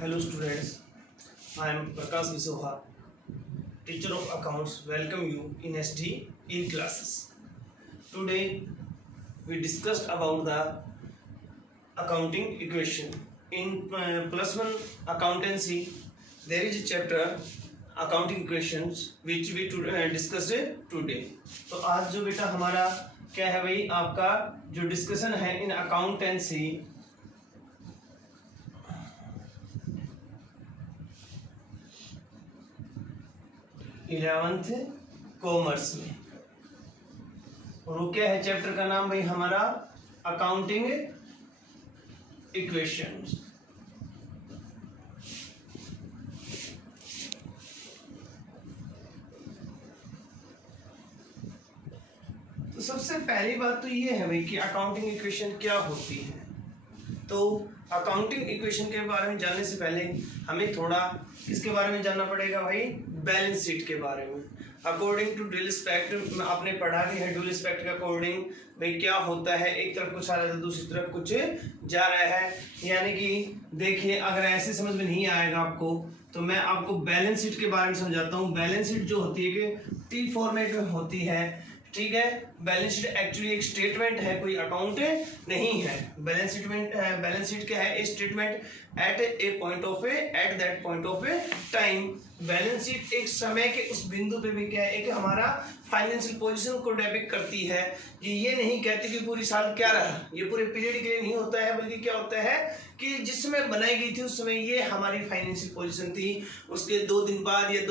Hello students, I am Prakash Visoha, teacher of accounts. Welcome you in SD e-classes. Today we discussed about the accounting equation. In plus one accountancy there is a chapter accounting equations which we discussed today. तो आज जो बेटा हमारा क्या है भाई, आपका जो डिस्कशन है इन अकाउंटेंसी 11th कॉमर्स में, और वो क्या है चैप्टर का नाम भाई हमारा अकाउंटिंग इक्वेशंस। तो सबसे पहली बात तो ये है भाई कि अकाउंटिंग इक्वेशन क्या होती है। तो अकाउंटिंग इक्वेशन के बारे में जानने से पहले हमें थोड़ा किसके बारे में जानना पड़ेगा भाई, बैलेंस शीट के बारे में। अकॉर्डिंग टू ड्यू रिस्पेक्ट आपने पढ़ा भी है, ड्यू रिस्पेक्ट के अकॉर्डिंग भाई क्या होता है, एक तरफ कुछ आ रहा है तो दूसरी तरफ कुछ जा रहा है। यानी कि देखिए, अगर ऐसे समझ में नहीं आएगा आपको तो मैं आपको बैलेंस शीट के बारे में समझाता हूँ। बैलेंस शीट जो होती है कि टी फॉर्मेट में होती है, ठीक है। बैलेंस शीट एक्चुअली एक स्टेटमेंट है, कोई अकाउंट नहीं है। बैलेंस शीट क्या है, ए statement at A point of at that point of time. Balance sheet एक समय के उस बिंदु पे भी क्या है, एक हमारा फाइनेंशियल पोजीशन को डिपिक्ट करती है। ये नहीं कहती कि पूरी साल क्या रहा, ये पूरे पीरियड के लिए नहीं होता है, बल्कि क्या होता है कि जिस समय बनाई गई थी उस समय ये हमारी फाइनेंशियल पोजीशन थी, उसके 2 दिन बाद या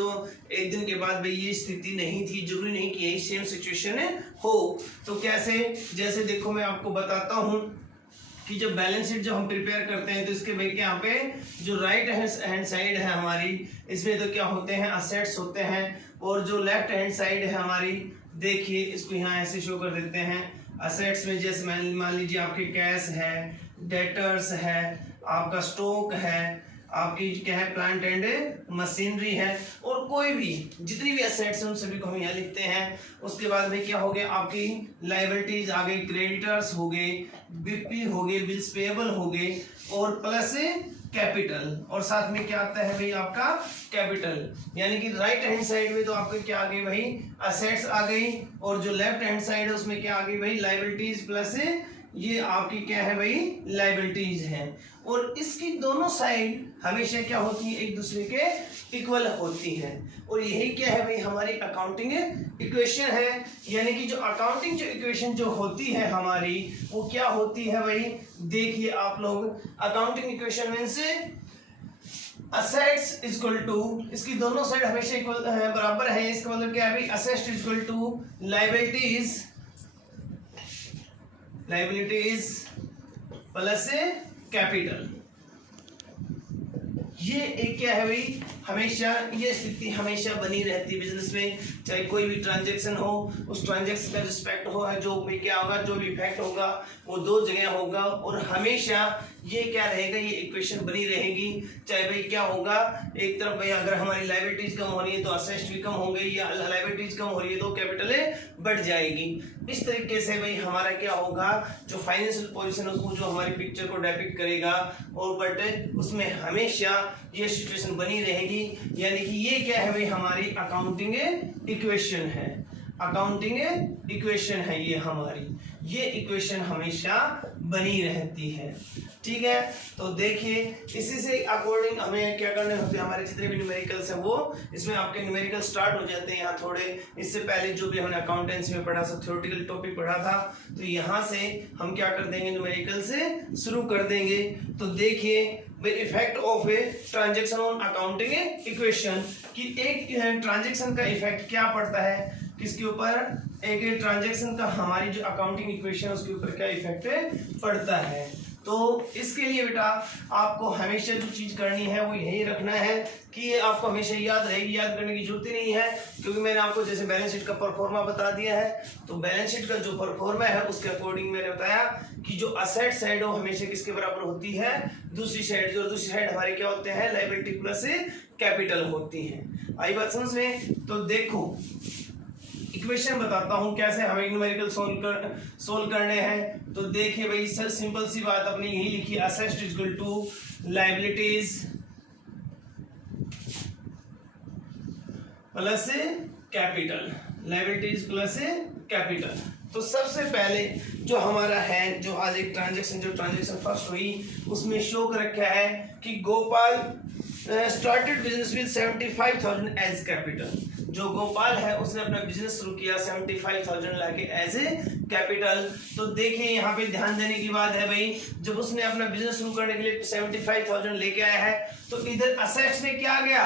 1 दिन के बाद भाई ये स्थिति नहीं थी। जरूरी नहीं कि यही सेम सिचुएशन हो। तो कैसे, जैसे देखो मैं आपको बताता हूँ कि जब बैलेंस शीट जब हम प्रिपेयर करते हैं तो इसके भाई यहाँ पे जो राइट हैंड साइड है हमारी, इसमें तो क्या होते हैं, असेट्स होते हैं। और जो लेफ्ट हैंड साइड है हमारी, देखिए इसको यहाँ ऐसे शो कर देते हैं। असेट्स में जैसे मान लीजिए आपके कैश है, डेटर्स है, आपका स्टॉक है, आपकी क्या है प्लांट एंड मशीनरी है, और कोई भी जितनी भी एसेट्स हैं उन सभी को हम यहाँ लिखते हैं। उसके बाद में क्या हो गया, आपकी लायबिलिटीज आ गई, क्रेडिटर्स हो गए, बीपी हो गए, बिल्स पेएबल हो गए, और प्लस कैपिटल, और साथ में क्या आता है भाई आपका कैपिटल। यानी कि राइट हैंड साइड में तो आपके क्या आ गई भाई, असेट्स आ गई, और जो लेफ्ट हैंड साइड है उसमें क्या आ गई भाई, लायबिलिटीज प्लस ये आपकी क्या है भाई, लायबिलिटीज है। और इसकी दोनों साइड हमेशा क्या होती है, एक दूसरे के इक्वल होती है। और यही क्या है भाई, हमारी अकाउंटिंग इक्वेशन है। यानी कि जो अकाउंटिंग जो इक्वेशन जो होती है हमारी, वो क्या होती है भाई, देखिए आप लोग, accounting equation means assets equal to, इसकी दोनों साइड हमेशा इक्वल बराबर है। इसका मतलब क्या है भाई, assets equal to liabilities plus capital. ये एक क्या है भाई, हमेशा ये स्थिति हमेशा बनी रहती है बिजनेस में। चाहे कोई भी ट्रांजैक्शन हो, उस ट्रांजैक्शन का रिस्पेक्ट हो, जो भी क्या होगा, जो भी इफेक्ट होगा वो 2 जगह होगा, और हमेशा ये क्या रहेगा, ये इक्वेशन बनी रहेगी। चाहे भाई क्या होगा, एक तरफ भाई अगर हमारी लायबिलिटीज कम हो रही है तो असेट्स भी कम होंगे, या लायबिलिटीज कम हो रही है तो कैपिटल बढ़ जाएगी। इस तरीके से भाई हमारा क्या होगा, जो फाइनेंशियल पोजीशन है उसको जो हमारी पिक्चर को डिपिक्ट करेगा, और बट उसमें हमेशा ये सिचुएशन बनी रहेगी। यानी कि ये क्या है भाई, हमारी अकाउंटिंग इक्वेशन है। अकाउंटिंग इक्वेशन है ये हमारी, ये इक्वेशन हमेशा बनी रहती है, ठीक है। तो देखिए इसी से अकॉर्डिंग हमें क्या करने होते हैं, हमारे जितने भी न्यूमेरिकल्स हैं वो इसमें आपके न्यूमेरिकल स्टार्ट हो जाते हैं यहाँ थोड़े। इससे पहले जो भी हमने अकाउंटेंसी में पढ़ा, सब थ्योरेटिकल टॉपिक पढ़ा था, तो यहाँ से हम क्या कर देंगे, न्यूमेरिकल से शुरू कर देंगे। तो देखिए effect of a transaction on accounting equation, कि एक ट्रांजैक्शन का इफेक्ट क्या पड़ता है किसके ऊपर, एक ट्रांजैक्शन का हमारी जो अकाउंटिंग इक्वेशन उसके ऊपर क्या इफेक्ट पड़ता है। तो इसके लिए बेटा आपको हमेशा जो चीज करनी है वो यही रखना है कि ये आपको हमेशा याद रहेगी, याद करने की जरूरत ही नहीं है, क्योंकि मैंने आपको जैसे बैलेंस शीट का परफॉर्मा बता दिया है। तो बैलेंस शीट का जो परफॉर्मा है उसके अकॉर्डिंग मैंने बताया कि जो असेट साइड हो हमेशा किसके बराबर होती है, दूसरी साइड, जो दूसरी साइड हमारी क्या होते हैं, लायबिलिटी प्लस कैपिटल होती है। आई बात समझ में। तो देखो इक्वेशन बताता हूं कैसे हमें न्यूमेरिकल सोल्व करने हैं। तो देखिए भाई सर, सिंपल सी बात अपनी यही लिखी, assets equal to liabilities plus capital, liabilities plus capital. तो सबसे पहले जो हमारा है, जो आज एक ट्रांजेक्शन फर्स्ट हुई उसमें शो कर रखा है कि Gopal started business with 75,000 as capital. जो गोपाल है उसने अपना बिजनेस शुरू किया 75,000 लाके एज ए कैपिटल। तो देखिए यहाँ पे ध्यान देने की बात है भाई, जब उसने अपना बिजनेस शुरू करने के लिए 75,000 लेके आया है तो इधर असेट्स में क्या गया,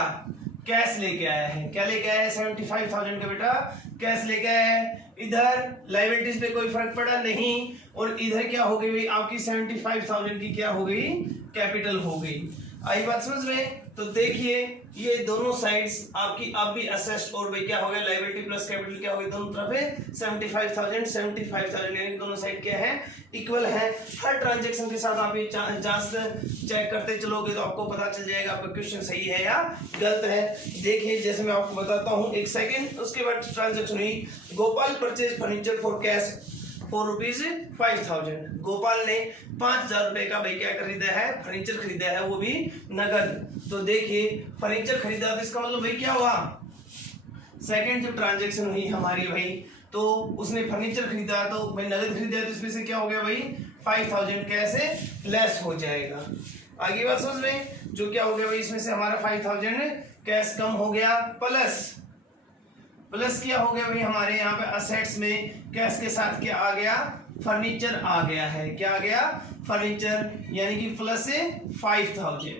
कैश लेके आया है। क्या लेके आया है? 75,000 का बेटा कैश लेके आया है। इधर लायबिलिटीज पे कोई फर्क पड़ा नहीं, और इधर क्या हो गई भाई आपकी 75,000 की क्या हो गई, कैपिटल हो गई। आई बात समझ में? तो देखिए ये दोनों साइड्स आपकी अब भी असेस्ट और भाई क्या हो गया, लायबिलिटी प्लस कैपिटल क्या हो गया, दोनों तरफ है 75,000 यानी दोनों साइड क्या है, इक्वल है। हर ट्रांजैक्शन के साथ आप ये जांच चेक करते चलोगे तो आपको पता चल जाएगा आपका क्वेश्चन सही है या गलत है। देखिए जैसे मैं आपको बताता हूँ एक सेकेंड। उसके बाद ट्रांजेक्शन हुई, Gopal purchase furniture for cash ₹5,000। Gopal ने 5,000 रुपए का भाई क्या खरीदा है, फर्नीचर खरीदा है, वो भी नगद। तो देखिए फर्नीचर खरीदा तो इसका मतलब भाई क्या हुआ, सेकंड जो ट्रांजैक्शन हुई हमारी भाई, तो उसने फर्नीचर खरीदा तो भाई नगद खरीदा है, तो इसमें से क्या हो गया भाई 5,000 कैसे लेस हो जाएगा। आगे बात समझ में, जो क्या हो गया भाई इसमें से हमारा 5,000 कैश कम हो गया, प्लस क्या हो गया भाई हमारे यहाँ पे असेट्स में कैश के साथ क्या आ गया, फर्नीचर आ गया है। क्या आ गया, फर्नीचर, यानी कि प्लस 5,000।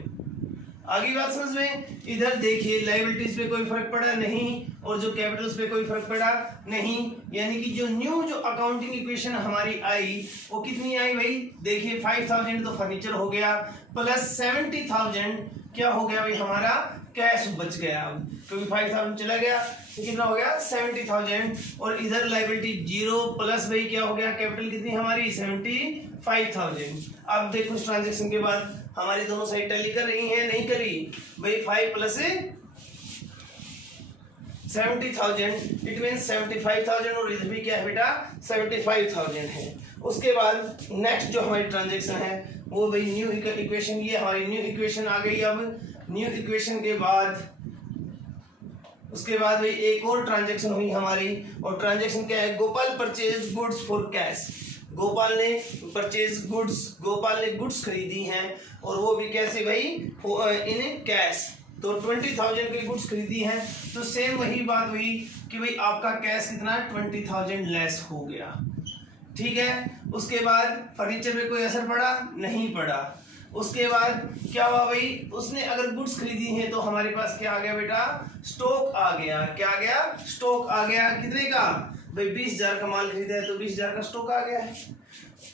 आगे बात समझ में, इधर देखिए लायबिलिटीज पे कोई फर्क पड़ा नहीं और जो कैपिटल्स पे कोई फर्क पड़ा नहीं, यानी कि जो न्यू जो अकाउंटिंग इक्वेशन हमारी आई वो कितनी आई भाई, देखिए 5,000 तो फर्नीचर हो गया, प्लस 70,000 क्या हो गया भाई हमारा कैश बच गया। अब क्योंकि 5,000 चला गया तो कितना हो गया 70,000, और इधर लायबिलिटी 0 प्लस भाई क्या हो गया, कैपिटल कितनी हमारी 75,000। अब देखो इस ट्रांजेक्शन के बाद हमारी दोनों साइड टैली कर रही हैं, नहीं करी भाई, 5 प्लस 70,000 इट मीन 75,000, और इधर भी क्या है बेटा 75,000 है। उसके बाद नेक्स्ट जो हमारी ट्रांजेक्शन है वो भाई न्यू इक्वेशन, ये हमारी न्यू इक्वेशन आ गई। अब न्यू इक्वेशन के बाद उसके बाद भाई एक और ट्रांजैक्शन हुई हमारी, और ट्रांजैक्शन क्या है, Gopal purchase goods for cash. Gopal ने परचेज गुड्स, गोपाल ने गुड्स खरीदी हैं और वो भी कैसे भाई इन कैश। तो 20,000 की गुड्स खरीदी हैं, तो सेम वही बात हुई कि भाई आपका कैश कितना 20,000 लेस हो गया, ठीक है। उसके बाद फर्नीचर पे कोई असर पड़ा नहीं पड़ा। उसके बाद क्या हुआ भाई, उसने अगर गुड्स खरीदी हैं तो हमारे पास क्या आ गया बेटा, स्टॉक आ गया। क्या आ गया, स्टॉक आ गया। कितने का भाई 20,000 का माल खरीदा है तो 20,000 का स्टॉक आ गया है।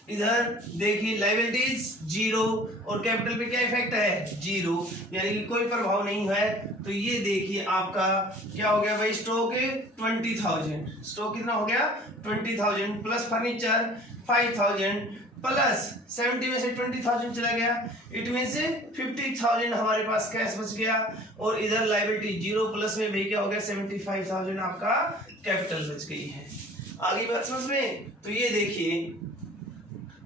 इधर देखिए लायबिलिटीज 0 और कैपिटल पे क्या इफेक्ट है 0, यानी कि कोई प्रभाव नहीं है। तो ये देखिए आपका क्या हो गया भाई, स्टॉक 20,000, स्टॉक कितना हो गया 20,000 प्लस फर्नीचर 5,000 प्लस 70 में से 20,000 चला गया, इट मीन से 50,000 हमारे पास कैश बच गया, और इधर लायबिलिटी 0 प्लस में भी क्या हो गया 75,000 आपका कैपिटल बच गई है। आगे बात समझ में, तो ये देखिए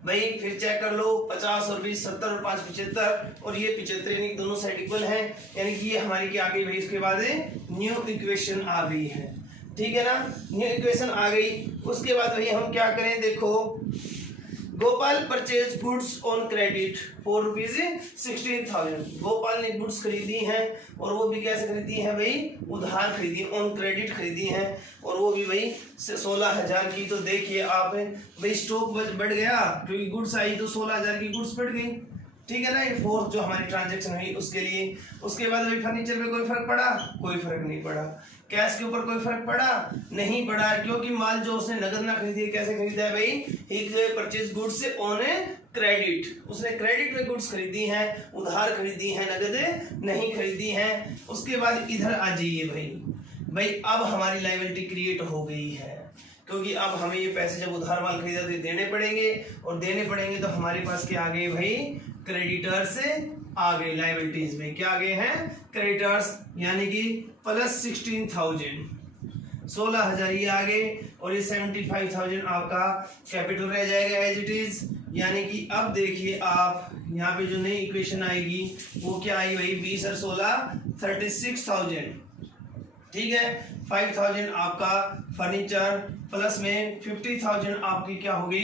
भाई फिर चेक कर लो 50 और 20 70 और 5 75, और ये 75 यानी दोनों साइड इक्वल है, यानी कि ये हमारी क्या आ गई भाई, इसके बाद न्यू इक्वेशन आ गई है, ठीक है ना। न्यू इक्वेशन आ गई, उसके बाद भाई हम क्या करें, देखो Gopal purchase goods on credit for ₹16,000। Gopal ने गुड्स खरीदी हैं और वो भी कैसे खरीदी हैं भाई, उधार खरीदी, ऑन क्रेडिट खरीदी हैं, और वो भी भाई 16,000 की। तो देखिए आप भाई स्टॉक बढ़ गया क्योंकि गुड्स आई तो 16,000 की गुड्स बढ़ गई, ठीक है ना। ये फोर्थ जो हमारी ट्रांजैक्शन हुई उसके लिए। उसके बाद भाई फर्नीचर पे कोई फर्क पड़ा, कोई फर्क नहीं पड़ा। कैश के ऊपर कोई फर्क पड़ा नहीं पड़ा, क्योंकि माल जो उसने नगद ना खरीदी, कैसे खरीदा है भाई, एक परचेज गुड्स से ऑन क्रेडिट, उसने क्रेडिट में गुड्स खरीदी हैं, उधार खरीदी हैं, नगद नहीं खरीदी हैं। उसके बाद इधर आ जाइए भाई अब हमारी लायबिलिटी क्रिएट हो गई है, क्योंकि अब हमें ये पैसे जब उधार माल खरीदा तो देने पड़ेंगे, और देने पड़ेंगे तो हमारे पास क्या आ गए भाई, क्रेडिटर्स आ गए। लायबिलिटीज में क्या आ गए हैं, क्रेडिटर्स, यानी कि प्लस 16,000, 16,000 ये आ गए, और ये 75,000 आपका कैपिटल रह जाएगा एज इट इज। यानी कि अब देखिए आप यहाँ पे जो नई इक्वेशन आएगी वो क्या आई भाई, 20 और 16 36,000, ठीक है। 5000 आपका फर्नीचर प्लस में 50,000 आपकी क्या होगी,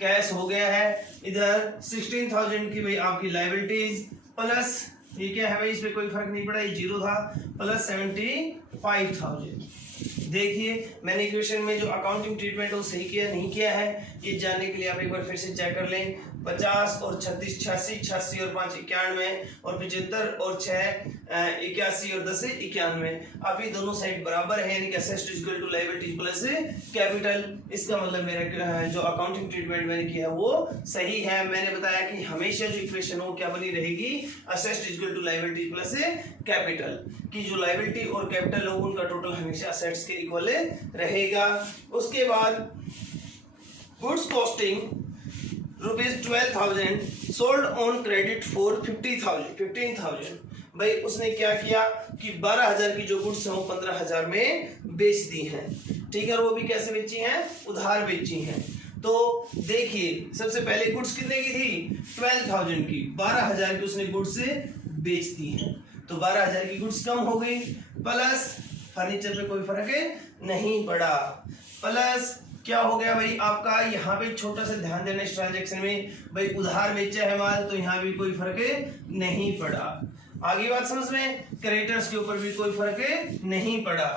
कैश हो गया है। इधर 16,000 की भाई आपकी लायबिलिटीज प्लस ये क्या है भाई, इस पे कोई फर्क नहीं पड़ा, ये 0 था, प्लस 75,000। देखिए मैंने इक्वेशन में जो अकाउंटिंग ट्रीटमेंट है वो सही किया नहीं किया है, ये जानने के लिए आप एक बार फिर से चेक कर लें। 50 और 36 86, 86 और 5 91 और 75 और 6 81 और 10 91। अब ये दोनों साइड बराबर है, यानी कि assets equal to liabilities plus capital. इसका मतलब मेरा जो अकाउंटिंग ट्रीटमेंट मैंने किया है वो सही है। मैंने बताया कि हमेशा जो इक्वेशन हो क्या बनी रहेगी, assets equal to liabilities plus capital, की जो लायबिलिटी और कैपिटल हो उनका टोटल हमेशा एसेट्स के इक्वल रहेगा। उसके बाद goods costing ₹12,000 sold on credit for 15,000। भाई उसने क्या किया कि 12,000 की जो गुड्स हैं वो 15,000 में बेच दी हैं, ठीक है। और वो भी कैसे बेची हैं, उधार बेची हैं। तो देखिए सबसे पहले गुड्स कितने की थी, 12,000 की, 12,000 की उसने गुड्स बेच दी हैं, तो 12,000 की गुड्स कम हो गई, प्लस फर्नीचर पे कोई फर्क नहीं पड़ा, प्लस क्या हो गया भाई आपका, यहाँ पे छोटा सा ध्यान देना इस ट्रांजैक्शन में, भाई उधार बेचा है माल तो यहाँ भी कोई फर्क नहीं पड़ा। आगे बात समझ में, क्रेडिटर्स के ऊपर भी कोई फर्क नहीं पड़ा।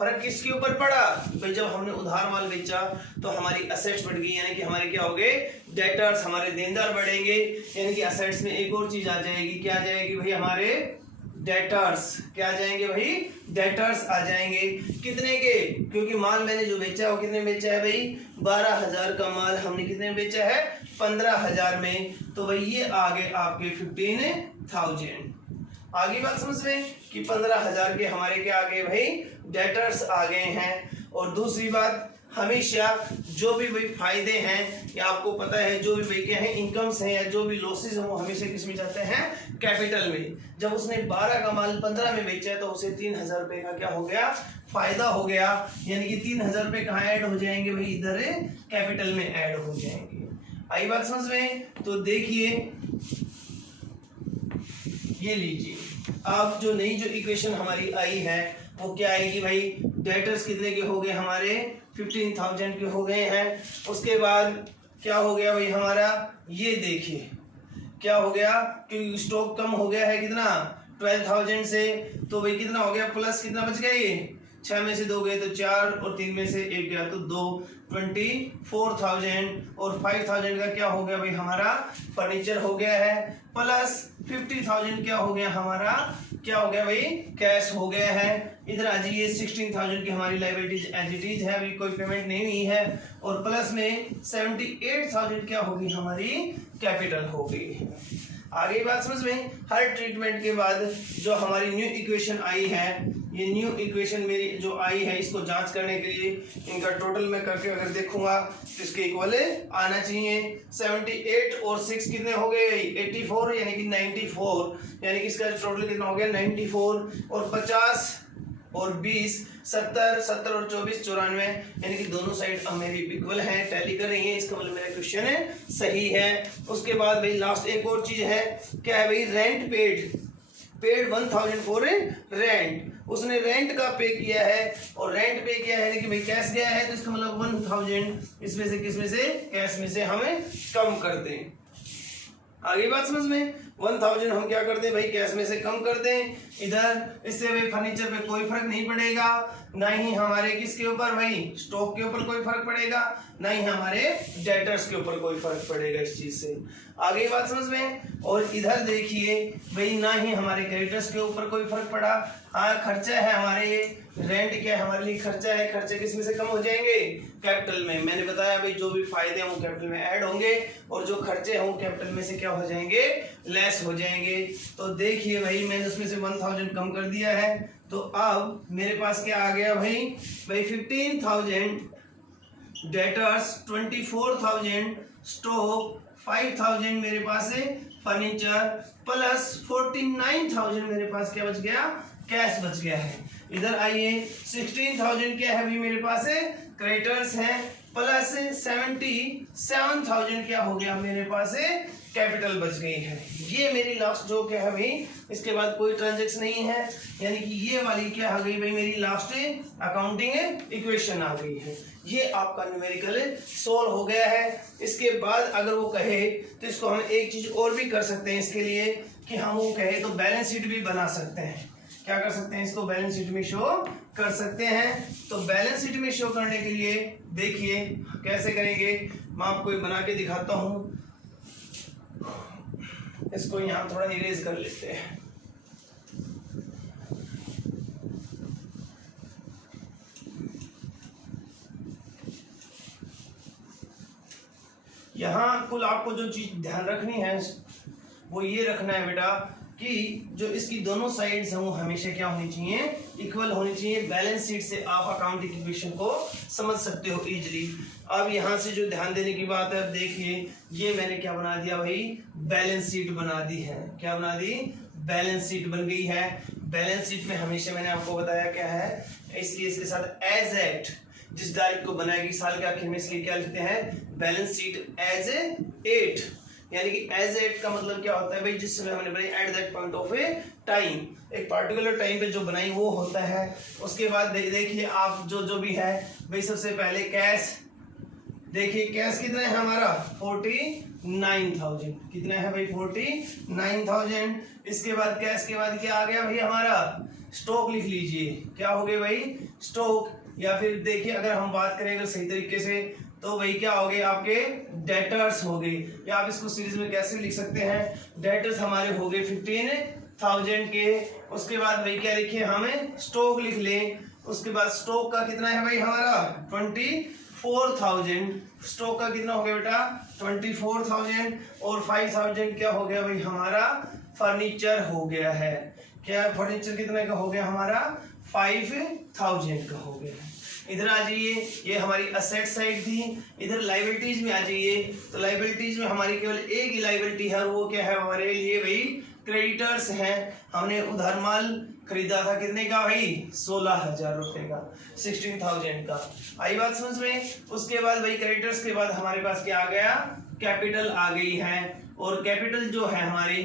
फर्क किसके ऊपर पड़ा भाई, जब हमने उधार माल बेचा तो हमारी एसेट्स बढ़ गई, यानी कि हमारे क्या हो गए, डेटर्स, हमारे देनदार बढ़ेंगे, यानी कि एसेट्स में एक और चीज आ जाएगी, क्या आ जाएगी भाई, हमारे डेटर्स, क्या आ जाएंगे भाई, डेटर्स आ जाएंगे। कितने के, क्योंकि माल मैंने जो बेचा है वो कितने में बेचा है भाई, 12,000 का माल हमने कितने में बेचा है, 15,000 में, तो भाई ये आ गए आपके 15,000। आगे बात समझ में कि 15,000 के हमारे क्या आ गए भाई, डेटर्स आ गए हैं। और दूसरी बात, हमेशा जो भी भाई फायदे हैं या आपको पता है जो भी भाई क्या है इनकम्स हैं या जो भी लॉसेस हैं वो हमेशा किस में जाते हैं, कैपिटल में। जब उसने 12 का माल 15 में बेचा है तो उसे 3,000 रुपए का क्या हो गया, फायदा हो गया, यानी कि 3,000 रुपए कहाँ ऐड हो जाएंगे भाई, इधर कैपिटल में ऐड हो जाएंगे। आई बात समझ में, तो देखिए ये लीजिए, अब जो नई जो इक्वेशन हमारी आई है वो क्या आएगी भाई, डेटर्स कितने के हो गए हमारे, 15,000 के हो गए हैं। उसके बाद क्या हो गया भाई हमारा, ये देखिए क्या हो गया, क्योंकि स्टॉक कम हो गया है कितना, 12,000 से, तो भाई कितना हो गया, प्लस कितना बच गया, ये 6 में से 2 गए तो 4 और 3 में से 1 गया तो 2, 24,000 और 5,000 का क्या हो गया भाई हमारा, फर्नीचर हो गया है, प्लस 50,000 क्या हो गया हमारा, क्या हो गया भाई, कैश हो गया है। इधर आ जाइए, 16,000 की हमारी लायबिलिटीज एज इट इज है, अभी कोई पेमेंट नहीं हुई है, और प्लस में 78,000 क्या होगी हमारी, कैपिटल हो गई। आगे बात समझ में, हर ट्रीटमेंट के बाद जो हमारी न्यू इक्वेशन आई है, ये न्यू इक्वेशन मेरी जो आई है इसको जांच करने के लिए इनका टोटल मैं करके अगर देखूंगा तो इसके इक्वल आना चाहिए। 78 और 6 कितने हो गए, 84, यानी कि 94, यानी कि इसका टोटल कितना हो गया, 94, और 50 और 20 70, 70 और 24 94, यानी कि दोनों साइड हमें भी इक्वल है, टैली कर रही है, इसका मतलब मेरा क्वेश्चन है सही है। उसके बाद भाई लास्ट एक और चीज है, क्या है भाई, रेंट पेड 1,000 फॉर रेंट, उसने रेंट का पे किया है और रेंट पे किया है, यानी कि भाई कैश गया है, तो इसका मतलब 1,000 इसमें से किस में से, कैश में से हमें कम कर दें। आगे बात समझ में, 1,000 हम क्या करते हैं भाई, कैश में से कम कर दें। इधर इससे भाई फर्नीचर पे कोई फर्क नहीं पड़ेगा, ना ही हमारे किसके ऊपर भाई, स्टॉक के ऊपर कोई फर्क पड़ेगा, ना ही हमारे डेटर्स के ऊपर कोई फर्क पड़ेगा इस चीज से। आगे बात समझ में, और इधर देखिए भाई, ना ही हमारे क्रेडिटर्स के ऊपर कोई फर्क पड़ा। हाँ खर्चा है हमारे, रेंट क्या है हमारे लिए खर्चा है, खर्चे किस में से कम हो जाएंगे, कैपिटल में। मैंने बताया भाई जो भी फायदे हैं वो कैपिटल में ऐड होंगे और जो खर्चे हैं वो कैपिटल में से क्या हो जाएंगे, लेस हो जाएंगे। तो देखिए भाई मैंने उसमें से 1,000 कम कर दिया है, तो अब मेरे पास क्या आ गया भाई 15,000 डेटर्स, 24,000 स्टॉक, 5,000 मेरे पास है फर्नीचर, प्लस 49,000 मेरे पास क्या बच गया, कैश बच गया है। इधर आइए, 16,000 क्या है अभी मेरे पास है, क्रेडिटर्स हैं, प्लस 77,000 क्या हो गया मेरे पास है, कैपिटल बच गई है। ये मेरी लास्ट जो क्या है भाई, इसके बाद कोई ट्रांजेक्शन नहीं है, यानी कि ये वाली क्या आ गई भाई, मेरी लास्ट अकाउंटिंग इक्वेशन आ गई है। ये आपका न्यूमेरिकल सोल्व हो गया है। इसके बाद अगर वो कहे तो इसको हम एक चीज और भी कर सकते हैं इसके लिए, कि हम वो कहे तो बैलेंस शीट भी बना सकते हैं। क्या कर सकते हैं, इसको बैलेंस शीट में शो कर सकते हैं। तो बैलेंस शीट में शो करने के लिए देखिए कैसे करेंगे, मैं आपको बना के दिखाता हूं। इसको यहां थोड़ा इरेज कर लेते हैं। यहां कुल आपको जो चीज ध्यान रखनी है वो ये रखना है बेटा, कि जो इसकी दोनों साइड्स हैं वो हमेशा क्या होनी चाहिए, इक्वल होनी चाहिए। बैलेंस शीट से आप अकाउंटिंग इक्वेशन को समझ सकते हो इजीली। अब यहाँ से जो ध्यान देने की बात है, अब देखिए ये मैंने क्या बना दिया भाई, बैलेंस शीट बना दी है। क्या बना दी, बैलेंस शीट बन गई है। बैलेंस शीट में हमेशा मैंने आपको बताया क्या है, इसलिए इसके साथ एज एट जिस तारीख को बनाएगी साल के आखिर में, इसलिए क्या लिखते हैं, बैलेंस शीट एज एट। यानी कि एज एट का मतलब क्या होता है भाई, जिस समय हमने बनाई at that point of A time, एक पार्टिकुलर टाइम पे जो बनाई वो होता है। उसके बाद देखिए आप जो भी है भाई, सबसे पहले कैश, देखिए कैश कितना है हमारा 49,000, कितना है भाई 49,000। इसके बाद कैश के बाद क्या आ गया भाई हमारा, स्टॉक लिख लीजिए, क्या हो गया भाई स्टॉक। या फिर देखिए अगर हम बात करें अगर सही तरीके से, तो भाई क्या हो गए आपके डेटर्स हो गए, या आप इसको सीरीज में कैसे लिख सकते हैं, डेटर्स हमारे हो गए 15,000 के। उसके बाद भाई क्या लिखे, हमें स्टॉक लिख लें। उसके बाद स्टॉक का कितना है भाई हमारा 24,000, स्टॉक का कितना हो गया बेटा 24,000, और 5,000 क्या हो गया भाई हमारा फर्नीचर हो गया है। क्या फर्नीचर कितने का हो गया हमारा 5,000 का हो गया है। इधर आ जाइए, ये हमारी असेट साइड थी। इधर लाइबिलिटीज में आ जाइए, तो लाइबिलिटीज में हमारी केवल एक ही लाइबिलिटी है, और वो क्या है हमारे लिए भाई क्रेडिटर्स हैं। हमने उधार माल खरीदा था कितने का भाई 16,000 रुपए का, 16,000 का। आई बात समझ में। उसके बाद भाई क्रेडिटर्स के बाद हमारे पास क्या आ गया, कैपिटल आ गई है। और कैपिटल जो है हमारी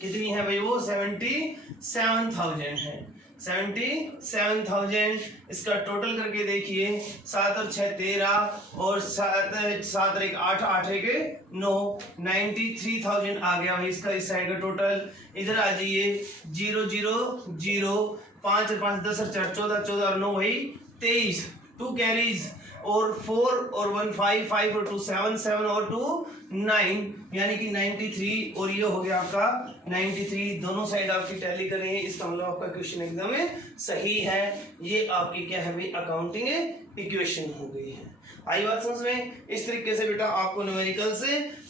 कितनी है भाई, वो 77,000 है, 77,000। इसका टोटल करके देखिए 7 और 6 13, और 7 और 1 8, 8 1 9, 93,000 आ गया भाई इसका इस साइड का टोटल। इधर आ जाइए 0 0 0, 5 और 5 10 और 4 14, 14 और 9 भाई 23, 2 कैरीज, और 4 और 1 5, 5 और 2 7, 7 और 2 9, यानी कि 93। और ये हो गया आपका 93, दोनों साइड आपकी टैली कर रही है, इसका मतलब आपका क्वेश्चन एकदम सही है। ये आपकी क्या है भाई अकाउंटिंग इक्वेशन हो गई है। आई बात समझ में। इस तरीके से बेटा आपको न्यूमेरिकल्स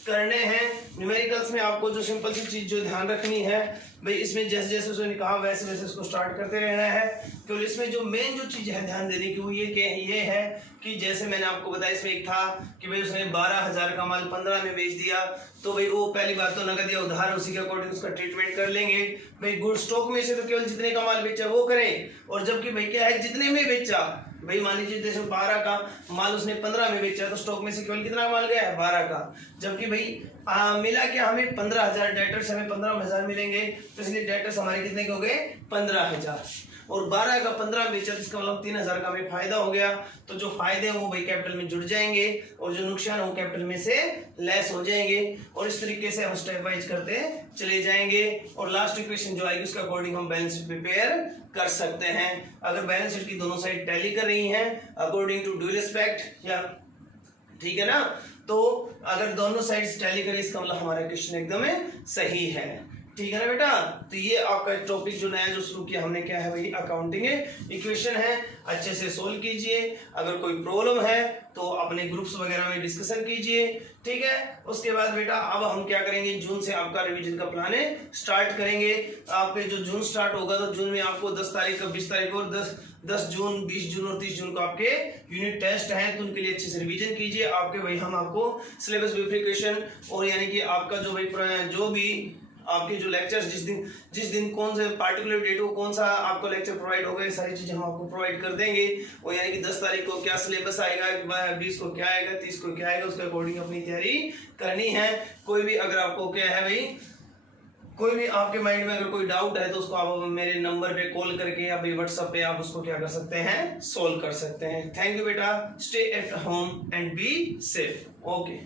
करने हैं। न्यूमेरिकल्स में आपको जो सिंपल सी चीज जो ध्यान रखनी है भाई, इसमें जैसे जैसे उसने कहा वैसे वैसे उसको स्टार्ट करते रहना है। केवल इसमें जो मेन जो चीज है ध्यान देने की वो ये है कि जैसे मैंने आपको बताया, इसमें एक था कि भाई उसने 12,000 का माल 15 में बेच दिया, तो भाई वो पहली बात तो नगद या उधार उसी के अकॉर्डिंग उसका ट्रीटमेंट कर लेंगे। भाई गुड स्टॉक में से तो केवल जितने का माल बेचा वो करें, और जबकि भाई क्या है जितने में बेचा, भाई मान लीजिए जैसे 12 का माल उसने 15 में बेचा, तो स्टॉक में से केवल कितना माल गया है 12 का, जबकि भाई मिला क्या हमें 15,000 डेटर्स, हमें 15,000 मिलेंगे, तो इसलिए डेटर्स हमारे कितने के हो गए 15,000, और 12 का 15 बेचा, तो इसका मतलब 3,000 का हमें फायदा हो गया। तो जो फायदे हैं वो भाई कैपिटल में जुड़ जाएंगे, और जो नुकसान है वो कैपिटल में से लेस हो जाएंगे। और इस तरीके से हम स्टेप वाइज करते चले जाएंगे, और लास्ट इक्वेशन जो आएगी उसके अकॉर्डिंग हम बैलेंस शीट प्रिपेयर कर सकते हैं। अगर बैलेंस शीट की दोनों साइड टैली कर रही हैं अकॉर्डिंग टू ड्यूअल एस्पेक्ट, या ठीक है ना, तो अगर दोनों साइड्स टैली करें इसका मतलब हमारा क्वेश्चन एकदम सही है। ठीक है ना बेटा। तो ये आपका टॉपिक जो नया जो शुरू किया हमने क्या है भाई अकाउंटिंग इक्वेशन है, अच्छे से सोल्व कीजिए। अगर कोई प्रॉब्लम है तो अपने ग्रुप्स वगैरह में डिस्कशन कीजिए, ठीक है। उसके बाद बेटा अब हम क्या करेंगे, जून से आपका रिवीजन का प्लान स्टार्ट करेंगे। आपके जो जून स्टार्ट होगा तो जून में आपको 10 तारीख 20 तारीख और 10 जून 20 जून और 30 जून को आपके यूनिट टेस्ट हैं, तो उनके लिए अच्छे से रिवीजन कीजिए। आपके भाई हम आपको सिलेबस वेरिफिकेशन और यानी कि आपका जो भाई जो भी आपके जो लेक्चर्स जिस दिन कौन से पार्टिकुलर डेट को कौन सा आपको लेक्चर प्रोवाइड होगा, ये सारी चीजें हम आपको प्रोवाइड कर देंगे। और यानी कि 10 तारीख को क्या सिलेबस आएगा, 20 को क्या आएगा, 30 को क्या आएगा, उसके अकॉर्डिंग अपनी तैयारी करनी है। कोई भी अगर आपको क्या है भाई, कोई भी आपके माइंड में अगर कोई डाउट है तो उसको आप मेरे नंबर पे कॉल करके या भाई व्हाट्सएप पे आप उसको क्या कर सकते हैं, सोल्व कर सकते हैं। थैंक यू बेटा, stay at home and be safe. Okay.